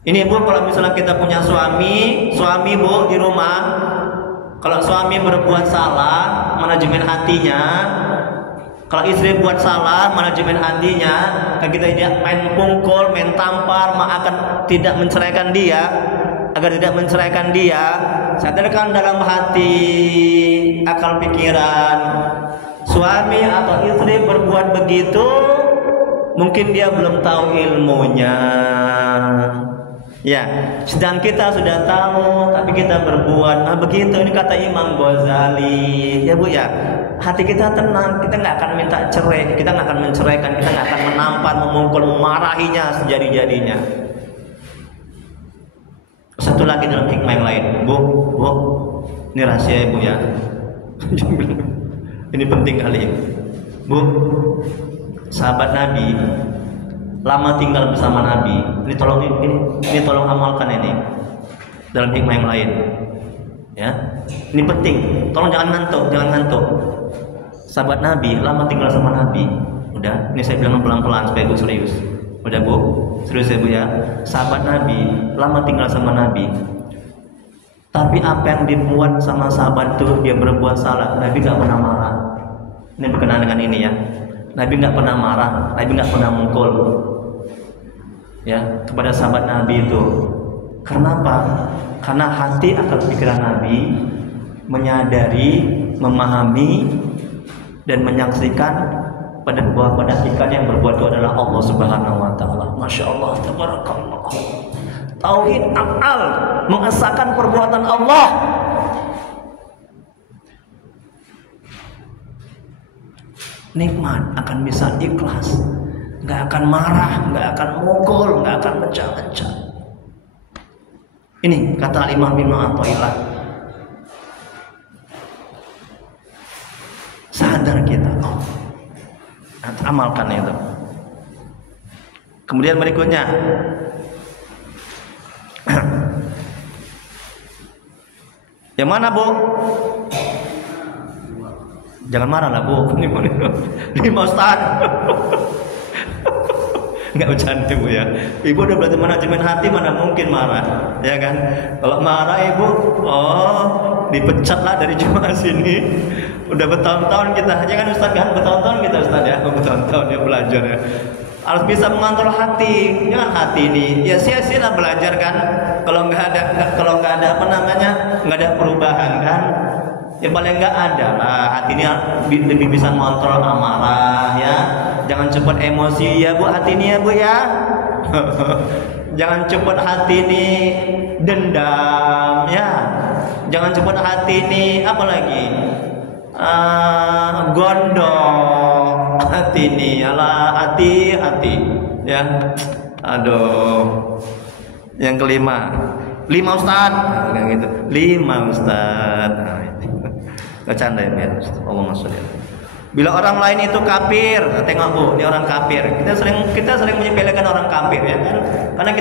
Ini bu, kalau misalnya kita punya suami bu di rumah, kalau suami berbuat salah, manajemen hatinya. Kalau istri buat salah, manajemen hatinya, kita tidak main pukul, main tampar, akan tidak menceraikan dia. Agar tidak menceraikan dia, sadarkan dalam hati akal pikiran, suami atau istri berbuat begitu mungkin dia belum tahu ilmunya. Ya, sedang kita sudah tahu tapi kita berbuat begitu. Ini kata Imam Ghazali. Ya Bu ya, hati kita tenang, kita nggak akan minta cerai, kita nggak akan menceraikan, kita nggak akan menampar, memukul, memarahinya sejadi-jadinya. Satu lagi dalam hikmah yang lain, Bu, ini rahasia Ibu ya. Ini penting kali, Bu. Sahabat Nabi lama tinggal bersama Nabi. Ini tolong amalkan ini dalam hikmah yang lain. Ya, ini penting. Tolong jangan ngantuk. Sahabat Nabi lama tinggal sama Nabi. Udah, ini saya bilang pelan-pelan supaya gue serius. Udah Bu, serius ya Bu ya. Sahabat Nabi lama tinggal sama Nabi. Tapi apa yang dibuat sama sahabat itu, dia berbuat salah, Nabi gak pernah marah. Ini berkenaan dengan ini ya. Nabi gak pernah marah, Nabi gak pernah mukul ya kepada sahabat Nabi itu. Kenapa? Karena hati atau pikiran Nabi menyadari, memahami dan menyaksikan bahwa pada hakikat yang berbuat itu adalah Allah Subhanahu wa taala. Masya Allah, tabarakallah. Tauhid af'al, mengesahkan perbuatan Allah. Nikmat akan bisa ikhlas, nggak akan marah, nggak akan mukul, nggak akan pecah-pecah. Ini kata Imam Ibnu Athaillah. Sadar kita, amalkan itu. Kemudian berikutnya, yang mana Bu? Jangan marah lah Bu. Ini mau start. Nggak bercanda Bu ya. Ibu udah belajar manajemen hati, mana mungkin marah, ya kan? Kalau marah Ibu, dipecat lah dari jemaah sini. Udah bertahun-tahun kita, ya kan Ustaz kan? Bertahun-tahun kita Ustaz ya, bertahun-tahun ya belajar ya. Harus bisa mengontrol hati, jangan hati ini ya sia-sia belajar kan? Kalau nggak ada apa namanya, nggak ada perubahan kan? Ya paling nggak ada lah, hati ini lebih bisa mengontrol amarah ya. Jangan cepat emosi ya Bu, hati ini ya Bu ya. Jangan cepat hati ini dendam ya. Jangan cepat hati ini apa lagi? Gondok hati ini, alah hati ya. Aduh. Yang kelima, 5 Ustaz, kayak gitu. 5 Ustaz. Bercanda ya, Allahumma sholli. Bila orang lain itu kafir, tengok Bu, ini orang kafir. Kita sering menyepelekan orang kafir ya kan? Karena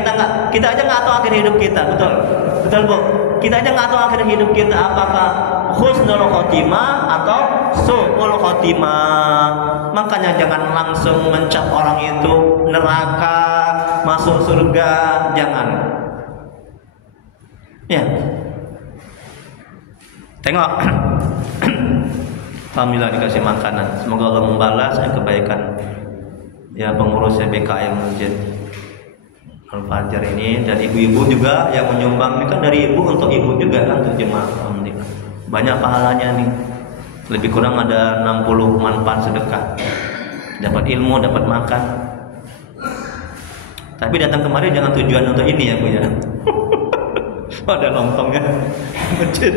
kita aja nggak tahu akhir hidup kita, betul Bu. Kita aja nggak tahu akhir hidup kita apakah husnul khotimah atau su'ul khotimah. Makanya jangan langsung mencap orang itu neraka, masuk surga, jangan. Ya. Tengok. Alhamdulillah dikasih makanan. Semoga Allah membalas kebaikan ya pengurus BKM Masjid Al-Fajar ini, dan ibu-ibu juga yang menyumbang. Ini kan dari ibu untuk ibu juga kan, untuk jemaah. Alhamdulillah banyak pahalanya nih. Lebih kurang ada 60 manfaat sedekah. Dapat ilmu, dapat makan. Tapi datang kemari jangan tujuan untuk ini ya Bu ya. Ada lontongnya masjid.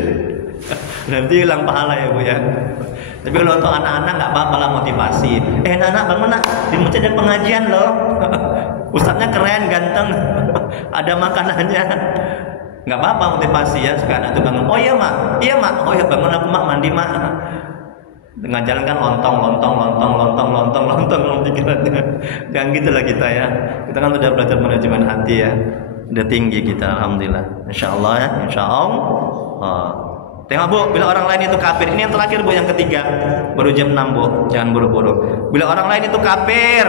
Nanti hilang pahala ya Bu ya. Tapi kalau untuk anak-anak nggak apa-apa lah, motivasi. Anak bangun nak, di masjid ada pengajian loh. Ustadznya keren, ganteng. Ada makanannya. Nggak apa-apa motivasi ya. Sekarang itu bangun. Oh iya mak. Oh iya bangun aku mak, mandi mak. Dengan jalan kan lontong. Pikirannya. Jangan gitulah kita ya. Kita kan udah belajar manajemen hati ya. Udah tinggi kita, alhamdulillah. Insya Allah ya, insya Allah. Tengok Bu, bila orang lain itu kafir. Ini yang terakhir Bu, yang ketiga. Baru jam 6 Bu, jangan buru-buru. Bila orang lain itu kafir,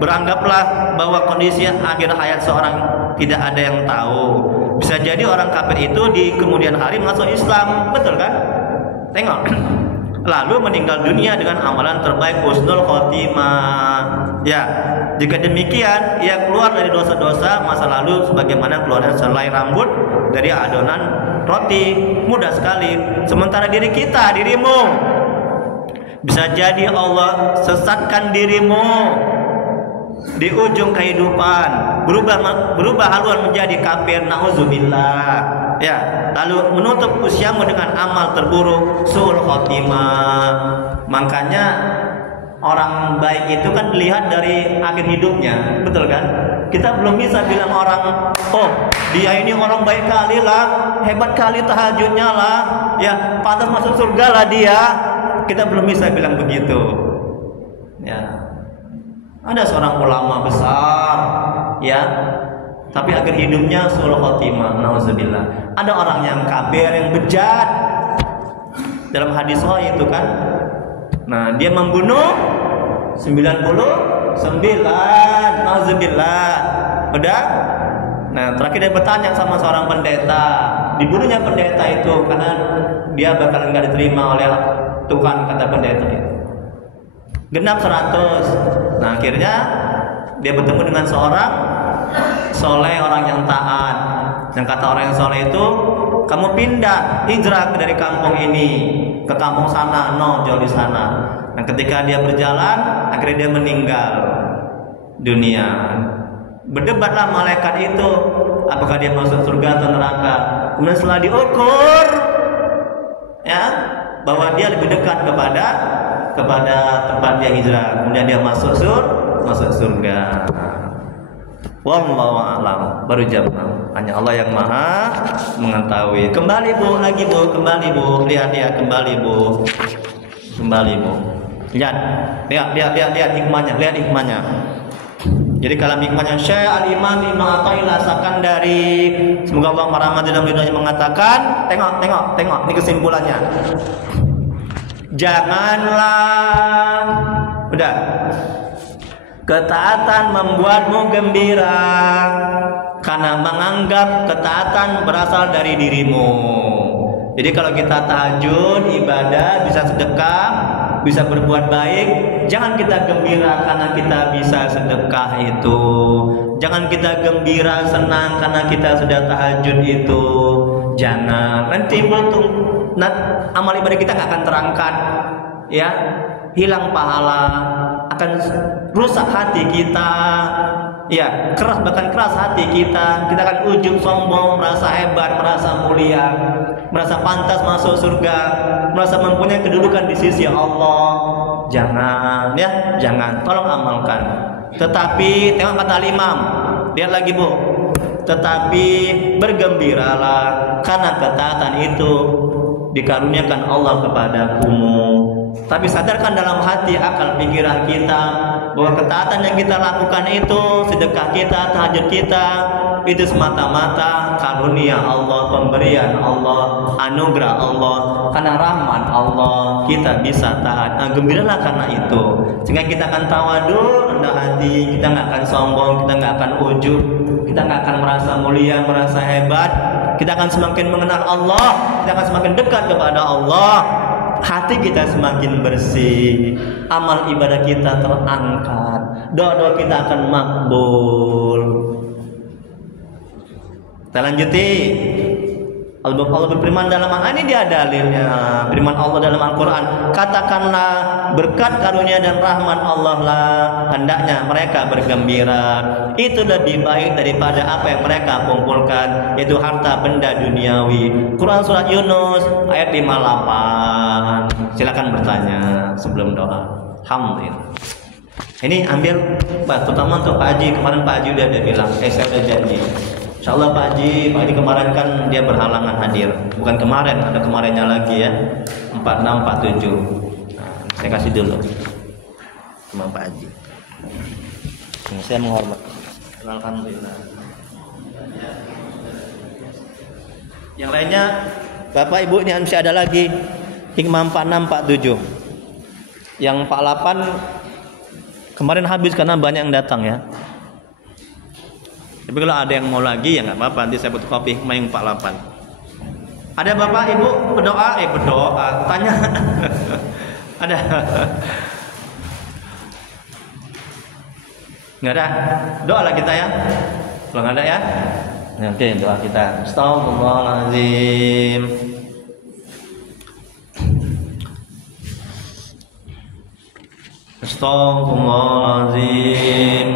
beranggaplah bahwa kondisi akhir hayat seorang tidak ada yang tahu. Bisa jadi orang kafir itu di kemudian hari masuk Islam, betul kan? Tengok. Lalu meninggal dunia dengan amalan terbaik husnul khotimah. Ya, jika demikian ia keluar dari dosa-dosa masa lalu sebagaimana keluarnya selai rambut dari adonan roti, mudah sekali. Sementara dirimu bisa jadi Allah sesatkan dirimu di ujung kehidupan berubah haluan menjadi kafir, nauzubillah. Ya, lalu menutup usiamu dengan amal terburuk, suul khotimah. Makanya orang baik itu kan dilihat dari akhir hidupnya, betul kan? Kita belum bisa bilang orang, oh dia ini orang baik kali lah, hebat kali tahajudnya lah, ya pantas masuk surga lah dia. Kita belum bisa bilang begitu. Ya, ada seorang ulama besar, ya, tapi akhir hidupnya suul khotimah, nauzubillah. Ada orang yang kafir, yang bejat. Dalam hadis sahih itu kan, nah dia membunuh 99, nauzubillah. Udah. Nah terakhir dia bertanya sama seorang pendeta, dibunuhnya pendeta itu karena dia bakalan nggak diterima oleh Tuhan, kata pendeta itu. Genap 100. Nah akhirnya dia bertemu dengan seorang soleh, orang yang taat. Yang kata orang yang soleh itu, kamu pindah, hijrah dari kampung ini ke kampung sana, no, jauh di sana. Dan ketika dia berjalan, akhirnya dia meninggal dunia. Berdebatlah malaikat itu, apakah dia masuk surga atau neraka. Kemudian setelah diukur, ya, bahwa dia lebih dekat kepada tempat dia hijrah, kemudian dia masuk surga. Wallahu a'lam. Baru jam 6. Hanya Allah yang Maha mengetahui. Kembali Bu, lagi Bu, kembali Bu. Lihat kembali Bu. Kembali Bu. Lihat hikmahnya. Jadi kalau hikmahnya Syekh Al-Imam Ibnu Athaillah Sakandari, semoga Allah merahmati dan ridhonya, mengatakan, tengok, ini kesimpulannya. Janganlah, udah, ketaatan membuatmu gembira karena menganggap ketaatan berasal dari dirimu. Jadi kalau kita tahajud, ibadah, bisa sedekah, bisa berbuat baik, jangan kita gembira karena kita bisa sedekah itu. Jangan kita gembira, senang karena kita sudah tahajud itu. Jangan. Nanti amal ibadah kita nggak akan terangkat, ya, hilang pahala, akan rusak hati kita, ya, bahkan keras hati kita. Kita akan ujub, sombong, merasa hebat, merasa mulia, merasa pantas masuk surga, merasa mempunyai kedudukan di sisi Allah. Jangan, ya, jangan. Tolong amalkan. Tetapi tengok kata Imam, lihat lagi Bu. Tetapi bergembiralah karena ketaatan itu dikaruniakan Allah kepadamu. Tapi sadarkan dalam hati, akal, pikiran kita bahwa ketaatan yang kita lakukan itu, sedekah kita, tahajud kita, itu semata-mata karunia Allah, pemberian Allah, anugerah Allah, karena rahmat Allah kita bisa taat. Nah, gembiralah karena itu, sehingga kita akan tawadu, rendah hati, kita nggak akan sombong, kita nggak akan ujub, kita nggak akan merasa mulia, merasa hebat. Kita akan semakin mengenal Allah, kita akan semakin dekat kepada Allah. Hati kita semakin bersih, amal ibadah kita terangkat, doa-doa kita akan makbul. Kita lanjuti. Allah berfirman dalam ini dia dalilnya, firman Allah dalam Al-Quran, katakanlah berkat karunia dan rahmat Allah lah hendaknya mereka bergembira. Itu lebih baik daripada apa yang mereka kumpulkan, yaitu harta benda duniawi. Quran surat Yunus ayat 58. Silakan bertanya sebelum doa. Alhamdulillah. Ini ambil terutama untuk Pak Haji. Kemarin Pak Haji udah bilang, saya udah janji, insyaallah Pak Haji kemarin kan dia berhalangan hadir. Bukan kemarin, ada kemarinnya lagi ya, 46, 47. Nah, saya kasih dulu sama Pak Haji. Saya menghormat. Alhamdulillah. Yang lainnya Bapak Ibu ini masih ada lagi hikmah 46, 47. Yang 48 kemarin habis karena banyak yang datang ya. Tapi kalau ada yang mau lagi ya nggak apa-apa, nanti saya fotokopi hikmah yang 48. Ada Bapak Ibu berdoa, tanya. Ada? Nggak ada? Doa lah kita ya. Kalau nggak ada ya, nanti doa kita. Astagfirullahaladzim. Astaghfirullahaladzim.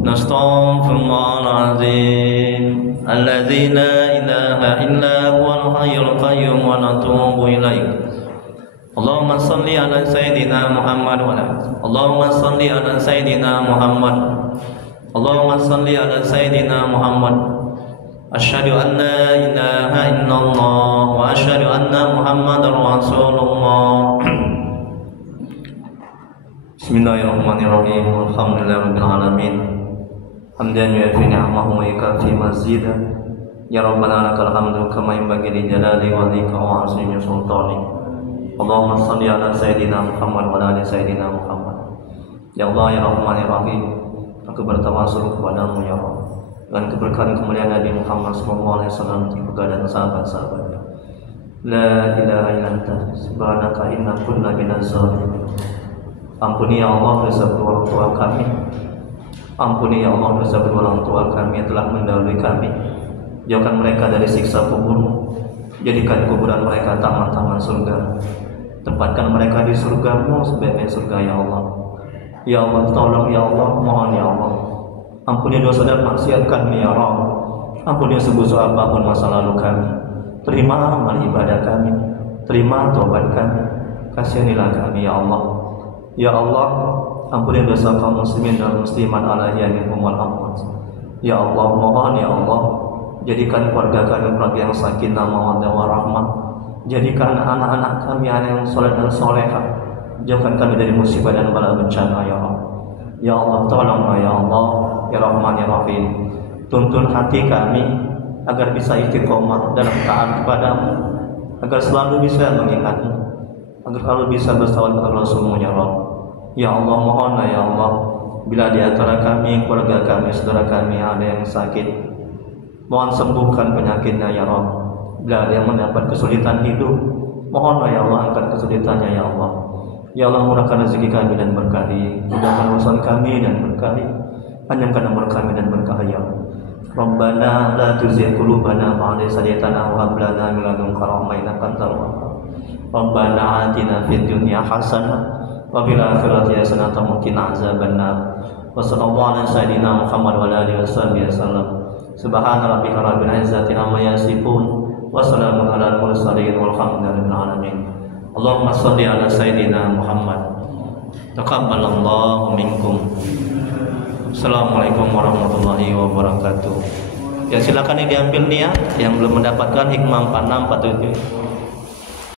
Nastaghfirullahaladzim. Alladzi la ilaha illa huwal hayyul qayyum wa natubu ilaih. Allahumma salli ala Sayyidina Muhammad wa ala Allahumma salli ala Sayyidina Muhammad. Allahumma salli ala Sayyidina Muhammad. Asyhadu an la ilaha illallah wa asyhadu anna Muhammadar Rasulullah. Bismillahirrahmanirrahim. Alhamdulillahirabbil alamin. Hamdan yu'affi ni'amahu wa yukafi mazidah. Ya Rabbana lakal hamdu kama yanbaghi li jalali wajhika wa 'azimi sultanik. Allahumma salli ala Sayyidina Muhammad wa ala Sayyidina Muhammad. Ya Allah ya Rahman ya Rahim, aku bertawassul kepadamu ya Allah dengan keberkahan kemuliaan Nabi Muhammad SAW, keluarga dan sahabat-sahabatnya. La ilaha illa anta subhanaka inna kunna minaz zalimin. Ampuni ya Allah dosa kedua orang tua kami. Ampuni ya Allah dosa kedua orang tua kami yang telah mendahului kami. Jauhkan mereka dari siksa kubur. Jadikan kuburan mereka taman-taman surga. Tempatkan mereka di surga-Mu sebaik-baik surga ya Allah. Ya Allah, tolong ya Allah, mohon ya Allah. Ampuni dosa dan maksiat kami ya Rabb. Ampuni sebesar apapun masa lalu kami. Terima amal ibadah kami. Terima taubat kami. Kasihanilah kami ya Allah. Ya Allah, ampuni dosa kaum muslimin dan muslimat alaihi minhum wal amwat. Ya Allah, mohon ya Allah, jadikan keluarga kami keluarga yang sakinah mawaddah warahmah. Jadikan anak-anak kami anak yang soleh dan solehah. Jauhkan kami dari musibah dan bala bencana ya Allah. Ya Allah, tolonglah ya Allah, ya Rahman ya Rahim. Tuntun hati kami agar bisa istiqomah dalam taat kepadamu, agar selalu bisa mengingatmu, agar selalu bisa bersawan kepada Rasulmu ya Rabb. Ya Allah, mohonlah ya Allah, bila di antara kami, keluarga kami, saudara kami ada yang sakit, mohon sembuhkan penyakitnya ya Rabb. Bila ada yang mendapat kesulitan hidup, mohonlah ya Allah, angkat kesulitannya ya Allah. Ya Allah, murahkan rezeki kami dan berkahi, mudahkan urusan kami dan berkahi, panjangkan umur kami dan berkahi ya Allah. Rabbana la tuzigh qulubana ba'da idh hadaytana wa hab lana min ladunka rahmah innaka antal wahhab. Rabbana atina fid dunya hasanah wa fil akhirati hasanah wa qina azabannar. Wa sallallahu ala sayyidina Muhammad wa ala alihi wasallam. Subhana rabbika rabbil izzati amma yasifun wa salamun alal mursalin walhamdulillahi alamin. Allahumma shalli ala sayyidina Muhammad. Taqabbalallahu minkum. Assalamualaikum warahmatullahi wabarakatuh. Ya silakan yang diambil nih ya, yang belum mendapatkan hikmah 4647.